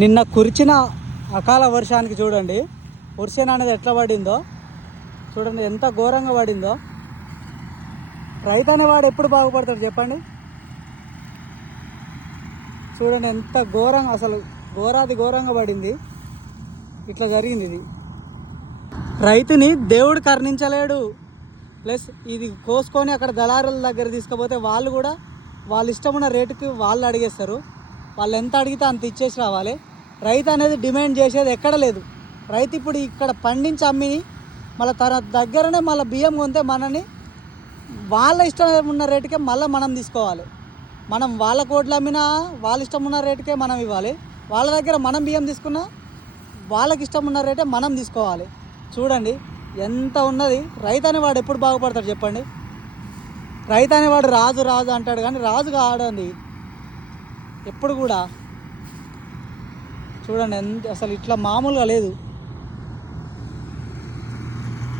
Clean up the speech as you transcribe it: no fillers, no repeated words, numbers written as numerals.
నిన్న కురిచిన అకాల వర్షానికి చూడండి వర్షం అనేది ఎట్లా పడిందో చూడండి, ఎంత ఘోరంగా పడిందో. రైతు అనేవాడు ఎప్పుడు బాగుపడతాడు చెప్పండి. చూడండి ఎంత ఘోరంగా, అసలు ఘోరాది ఘోరంగా పడింది. ఇట్లా జరిగింది. ఇది రైతుని దేవుడు కరుణించలేడు. ప్లస్ ఇది కోసుకొని అక్కడ దళారుల దగ్గర తీసుకుపోతే వాళ్ళు కూడా వాళ్ళ ఇష్టం ఉన్న రేటుకి వాళ్ళు అడిగేస్తారు. వాళ్ళు ఎంత అడిగితే అంత ఇచ్చేసి రావాలి. రైతు అనేది డిమాండ్ చేసేది ఎక్కడ లేదు. రైతు ఇప్పుడు ఇక్కడ పండించి అమ్మి మళ్ళీ తన దగ్గరనే మళ్ళీ బియ్యం కొంటే మనని వాళ్ళ ఇష్టం ఉన్న రేటుకే మళ్ళీ మనం తీసుకోవాలి. మనం వాళ్ళ కోట్లు అమ్మినా వాళ్ళ ఇష్టం ఉన్న రేటుకే మనం ఇవ్వాలి. వాళ్ళ దగ్గర మనం బియ్యం తీసుకున్నా వాళ్ళకి ఇష్టం ఉన్న రేటే మనం తీసుకోవాలి. చూడండి ఎంత ఉన్నది. రైతు అనేవాడు ఎప్పుడు బాగుపడతాడు చెప్పండి. రైతు అనేవాడు రాజు రాజు అంటాడు కానీ రాజు కాడండి ఎప్పుడు కూడా. చూడండి ఎంత అసలు ఇట్లా మామూలుగా లేదు.